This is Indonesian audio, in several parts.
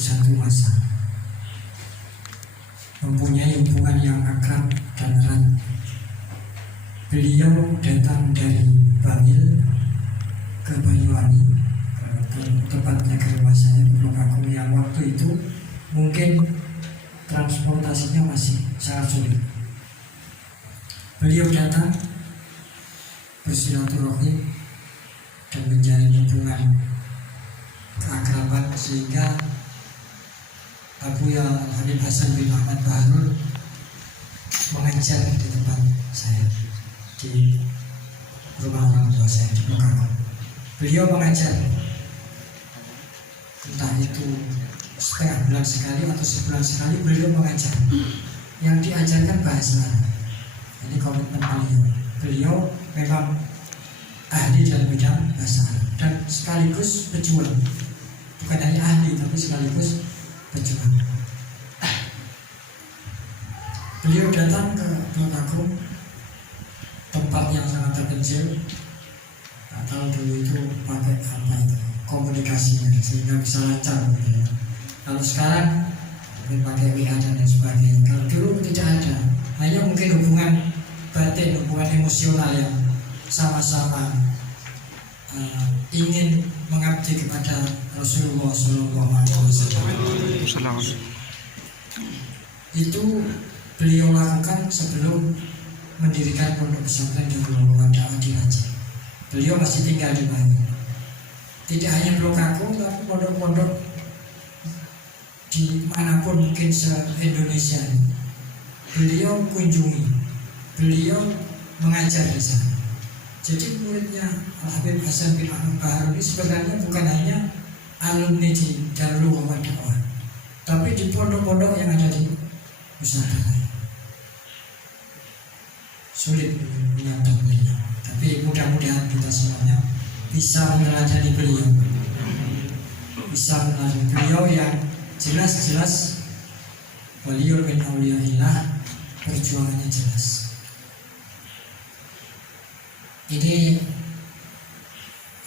satu masa mempunyai hubungan yang akrab dan erat. Beliau datang dari Bangil ke Banyuwangi, tepatnya ke rumah saya di Tulungagung, yang waktu itu mungkin transportasinya masih sangat sulit. Beliau datang bersilaturahim dan menjalin hubungan keakraban sehingga Abuya Habib Hasan bin Ahmad Baharul mengajar di tempat saya, di rumah orang tua saya di Tulungagung. Beliau mengajar, entah itu setengah bulan sekali atau sebulan sekali beliau mengajar. Yang diajarkan bahasa Arab. Ini komitmen beliau. Beliau memang ahli dalam bidang bahasa Arab dan sekaligus pejuang. Bukan hanya ahli tapi sekaligus pejuang. Beliau datang ke Tulungagung, tempat yang sangat terpencil. Atau dulu itu pakai apa itu komunikasinya sehingga bisa lancar gitu. Kalau sekarang mungkin pakai WA dan lain sebagainya. Kalau dulu tidak ada, hanya mungkin hubungan batin, hubungan emosional yang sama-sama ingin mengabdi kepada Rasulullah SAW. Itu beliau lakukan sebelum mendirikan pondok pesantren Darul Ulumah Dakwah di Aceh. Beliau masih tinggal di Bali. Tidak hanya Tulungagung, tapi pondok-pondok di manapun mungkin se-Indonesia beliau kunjungi, beliau mengajar di sana. Jadi muridnya Habib Hasan bin Ahmad Baharul ini sebenarnya bukan hanya alumni di Darul Ulumah Dakwah, tapi di pondok-pondok yang ada di Nusantara. Sulit menyantap beliau, tapi mudah-mudahan kita semuanya bisa meneladani beliau, bisa meneladani beliau yang jelas-jelas waliul min auliyaillah, perjuangannya jelas. Ini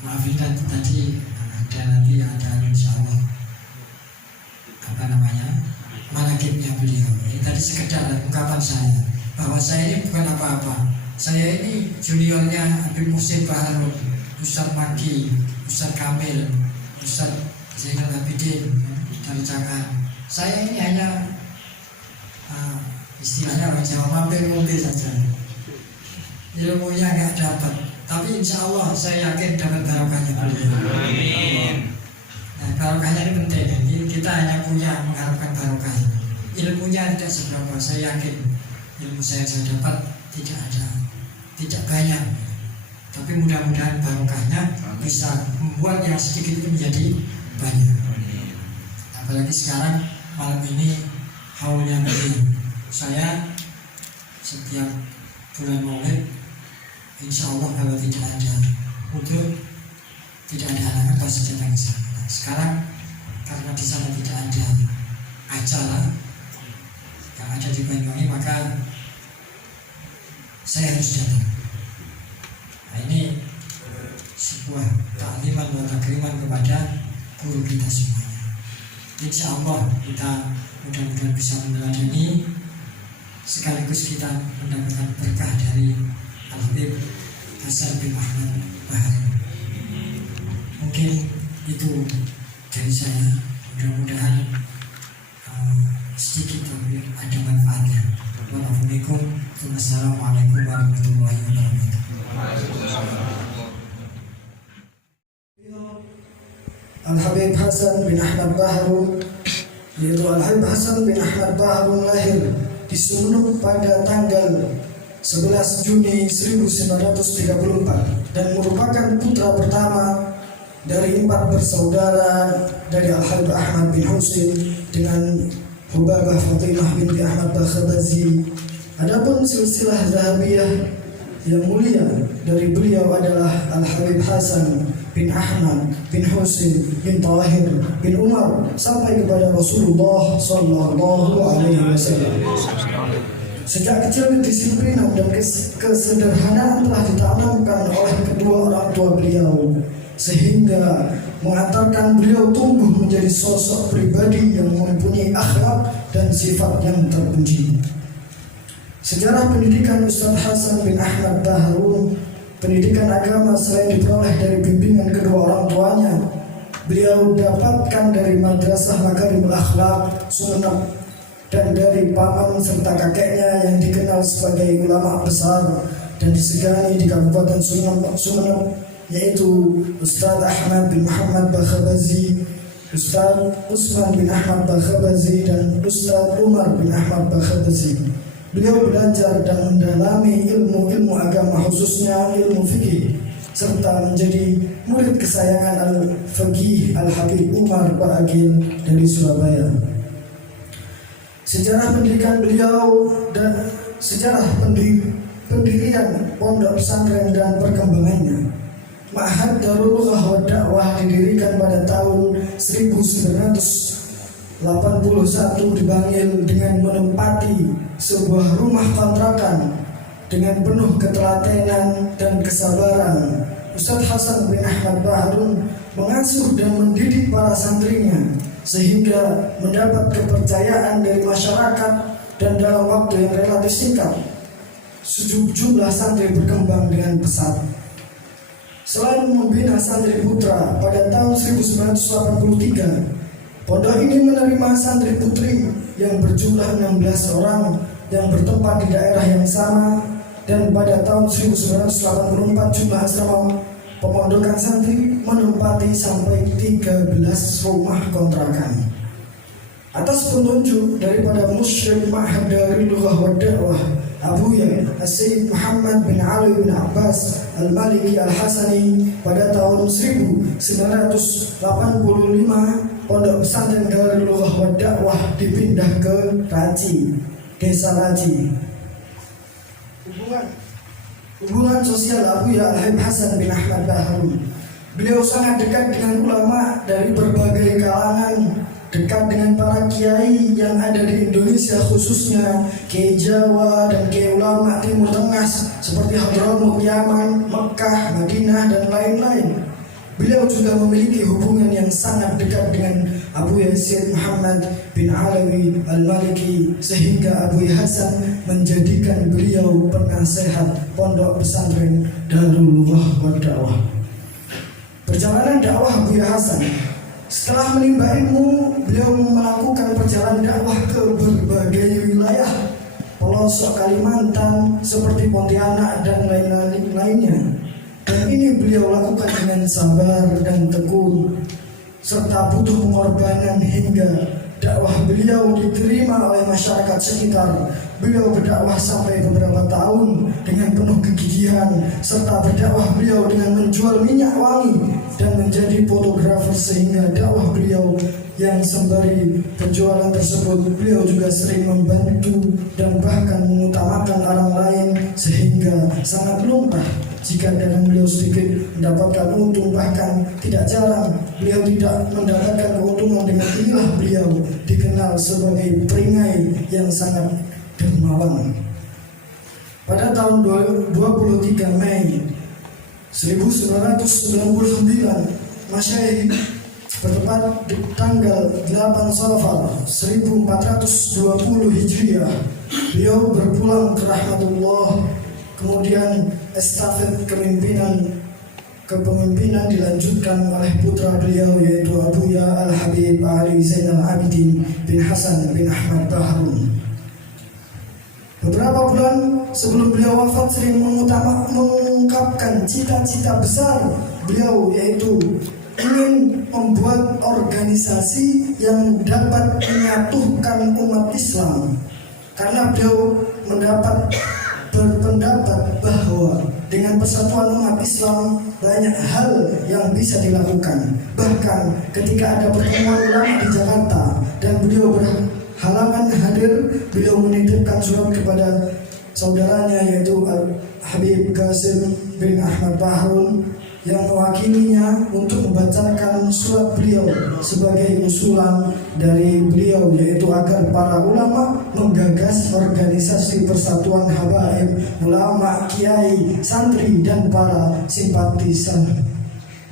maafin tadi ada insya Allah apa namanya manaqibnya beliau. Ini tadi sekedar ungkapan saya bahwa saya ini bukan apa-apa. Saya ini juniornya Habib Muhsin Baharul, Ustaz Maki, Ustaz Kamil, Ustaz Zainal Abidin dari Cangkan. Saya ini hanya istilahnya orang Jawa mampir-mampir saja. Ilmunya nggak dapat, tapi insya Allah saya yakin dapat barokahnya beliau. Amin. Nah, barokahnya ini penting. Jadi kita hanya punya mengharapkan barokah. Ilmunya tidak seberapa, saya yakin ilmu saya dapat tidak banyak. Tapi mudah-mudahan barokahnya bisa membuat yang sedikit itu menjadi banyak. Apalagi sekarang malam ini haulnya ini, saya setiap bulan Maulid, insya Allah kalau tidak ada udur, tidak ada halangan pasti datang ke sana. Sekarang karena di sana tidak ada acara yang ada di Banyuwangi, maka saya harus datang. Nah, ini sebuah takliman dan takriman kepada guru kita semuanya. Insya Allah kita mudah-mudahan bisa meneladani, sekaligus kita mendapatkan berkah dari Habib Hasan bin Ahmad Baharul. Mungkin itu dari saya. Mudah-mudahan sedikit tapi ada manfaatnya. Wassalamualaikum warahmatullahi wabarakatuh. Al-Habib Hasan bin Ahmad Baharul, yaitu Al-Habib Hasan bin Ahmad Baharul lahir di Sumeneb pada tanggal 11 Juni 1934 dan merupakan putra pertama dari 4 bersaudara dari Al-Habib Ahmad bin Husin dengan Hubabah Fatimah binti Ahmad Bakhabazi. Adapun silsilah Zahabiyah yang mulia dari beliau adalah Al-Habib Hasan bin Ahmad bin Husin bin Tahir bin Umar sampai kepada Rasulullah Sallallahu Alaihi Wasallam. Sejak kecil kedisiplinan dan kesederhanaan telah ditanamkan oleh kedua orang tua beliau, sehingga mengantarkan beliau tumbuh menjadi sosok pribadi yang mempunyai akhlak dan sifat yang terpuji. Sejarah pendidikan Ustaz Hasan bin Ahmad Baharun, pendidikan agama selain diperoleh dari bimbingan kedua orang tuanya, beliau dapatkan dari Madrasah Makarimul Akhlak Sumeneb dan dari paman serta kakeknya yang dikenal sebagai ulama besar dan disegani di Kabupaten Sumeneb, yaitu Ustaz Ahmad bin Muhammad Bakhabazi, Ustaz Usman bin Ahmad Bakhabazi, dan Ustaz Umar bin Ahmad Bakhabazi. Beliau belajar dan mendalami ilmu-ilmu agama, khususnya ilmu fikih, serta menjadi murid kesayangan Al-Faqih Al-Habib Umar Ba'agil dari Surabaya. Sejarah pendidikan beliau dan sejarah pendirian pondok pesantren dan perkembangannya. Ma'had Darul Lughah wa Da'wah didirikan pada tahun 1981 di Bangil dengan menempati sebuah rumah kontrakan dengan penuh ketelatenan dan kesabaran. Ustaz Hasan bin Ahmad Baharun mengasuh dan mendidik para santrinya sehingga mendapat kepercayaan dari masyarakat, dan dalam waktu yang relatif singkat jumlah santri berkembang dengan pesat. Selain membina santri putra, pada tahun 1983 pondok ini menerima santri putri yang berjumlah 16 orang yang bertempat di daerah yang sama, dan pada tahun 1984 jumlah asrama pemondokan santri menempati sampai 13 rumah kontrakan. Atas petunjuk daripada Musyrik Ma'had Darul Lughah wa Da'wah Abuya As-Sayyid Muhammad bin Ali bin Abbas Al-Maliki Al-Hasani, pada tahun 1985 pondok pesantren Darul Lughah wa Da'wah dipindah ke Raci, Desa Raci. Hubungan sosial Abuya Al-Habib Hasan bin Ahmad Baharun, beliau sangat dekat dengan ulama dari berbagai kalangan, dekat dengan para kiai yang ada di Indonesia, khususnya kiai Jawa dan kiai ulama Timur Tengah seperti Hadramaut, Yaman, Mekah, Madinah, dan lain-lain. Beliau juga memiliki hubungan yang sangat dekat dengan Abu Yazid Muhammad bin Alawi Al-Maliki, sehingga Abu Hasan menjadikan beliau penasehat pondok pesantren Darul Lughah wa Da'wah. Perjalanan dakwah Abu Hasan: setelah menimba ilmu, beliau melakukan perjalanan dakwah ke berbagai wilayah pelosok Kalimantan seperti Pontianak dan lain-lainnya. Dan ini beliau lakukan dengan sabar dan tekun serta butuh pengorbanan hingga dakwah beliau diterima oleh masyarakat sekitar. Beliau berdakwah sampai beberapa tahun dengan penuh kegigihan, serta berdakwah beliau dengan menjual minyak wangi dan menjadi fotografer, sehingga dakwah beliau yang sembari penjualan tersebut beliau juga sering membantu dan bahkan mengutamakan orang lain, sehingga sangat lumrah jika dalam beliau sedikit mendapatkan untung. Bahkan tidak jarang beliau tidak mendapatkan keuntungan. Dengan inilah beliau dikenal sebagai peringai yang sangat dermawan. Pada tahun 23 Mei 1999 Masyayikh bertepat di tanggal 8 Safar 1420 Hijriah, beliau berpulang ke rahmatullah. Kemudian estafet kepemimpinan dilanjutkan oleh putra beliau, yaitu Abuya Al-Habib Ali Zainal Abidin bin Hasan bin Ahmad Baharun. Beberapa bulan sebelum beliau wafat sering mengungkapkan cita-cita besar beliau, yaitu ingin membuat organisasi yang dapat menyatukan umat Islam, karena beliau berpendapat bahwa dengan persatuan umat Islam banyak hal yang bisa dilakukan. Bahkan ketika ada pertemuan ulama di Jakarta dan beliau berhalangan hadir, beliau menitipkan surat kepada saudaranya, yaitu Habib Qasim bin Ahmad Baharun, yang mewakilinya untuk membacakan surat beliau sebagai usulan dari beliau, yaitu agar para ulama menggagas organisasi persatuan habaib, ulama, kiai, santri, dan para simpatisan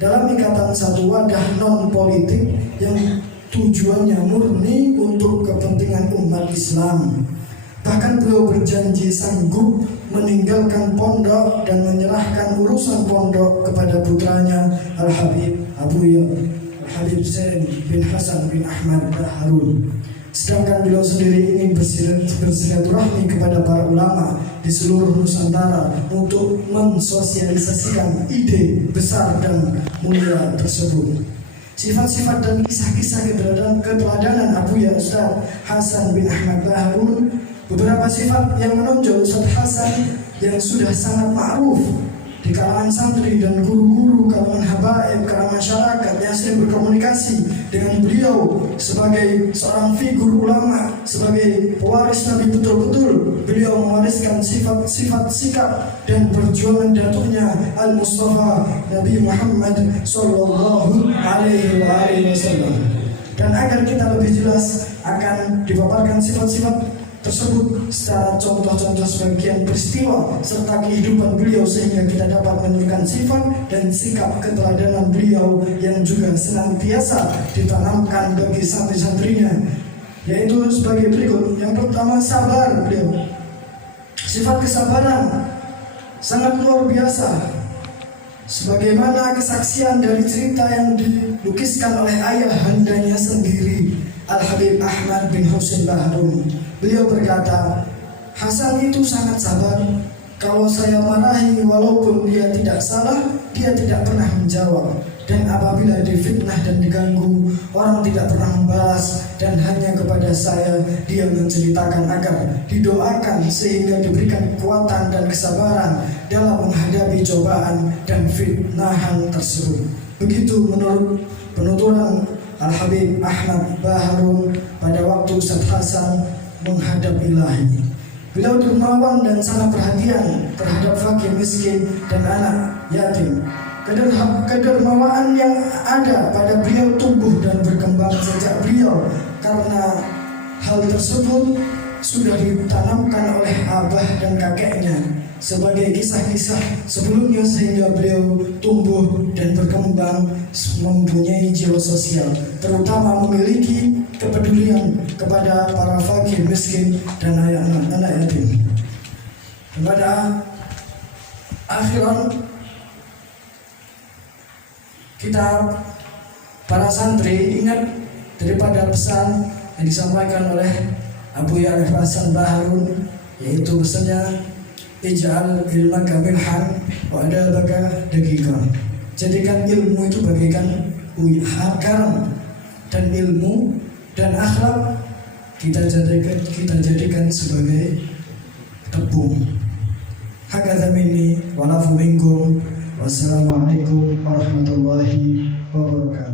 dalam ikatan satu wadah non-politik yang tujuannya murni untuk kepentingan umat Islam. Bahkan beliau berjanji sanggup meninggalkan pondok dan menyerahkan urusan pondok kepada putranya Al-Habib Al-Habib Zain bin Hasan bin Ahmad Baharun. Sedangkan beliau sendiri ingin bersilaturahmi kepada para ulama di seluruh Nusantara untuk mensosialisasikan ide besar dan mulia tersebut. Sifat-sifat dan kisah-kisah keteladanan Abuya Ustaz Hasan bin Ahmad Baharun. Beberapa sifat yang menonjol Ustaz Hasan yang sudah sangat ma'ruf di kalangan santri dan guru-guru, kalangan habaib, kalangan masyarakat yang sering berkomunikasi dengan beliau sebagai seorang figur ulama, sebagai pewaris Nabi betul-betul. Beliau mewariskan sifat-sifat sikap dan perjuangan datuknya Al-Mustafa Nabi Muhammad Sallallahu Alaihi Wasallam. Dan agar kita lebih jelas akan dipaparkan sifat-sifat tersebut secara contoh-contoh sebagian peristiwa serta kehidupan beliau, sehingga kita dapat menemukan sifat dan sikap keteladanan beliau yang juga senantiasa ditanamkan bagi santri-santrinya, yaitu sebagai berikut. Yang pertama, sabar beliau. Sifat kesabaran sangat luar biasa, sebagaimana kesaksian dari cerita yang dilukiskan oleh ayah handanya sendiri, Al-Habib Ahmad bin Husain Baharun. Beliau berkata, Hasan itu sangat sabar. Kalau saya marahi, walaupun dia tidak salah, dia tidak pernah menjawab. Dan apabila difitnah dan diganggu, orang tidak pernah membalas. Dan hanya kepada saya dia menceritakan agar didoakan sehingga diberikan kekuatan dan kesabaran dalam menghadapi cobaan dan fitnahan tersebut. Begitu menurut penuturan Al-Habib Ahmad Baharun pada waktu Ustaz Hasan menghadap ilahi. Beliau dermawan dan sangat perhatian terhadap fakir miskin dan anak yatim. Kedermawaan yang ada pada beliau tumbuh dan berkembang sejak beliau, karena hal tersebut sudah ditanamkan oleh abah dan kakeknya sebagai kisah-kisah sebelumnya, sehingga beliau tumbuh dan berkembang mempunyai jiwa sosial, terutama memiliki kepedulian kepada para fakir miskin dan anak yatim. Pada akhiran kita para santri ingat daripada pesan yang disampaikan oleh Abuya Hasan Baharun, yaitu pesannya ij'al ilmaka milhan wa adabaka daqiqan. Jadikan ilmu itu bagaikan garam, dan ilmu dan akhlak kita jadikan sebagai tepung. Hakadha minni wa lafu minkum. Wassalamualaikum warahmatullahi wabarakatuh.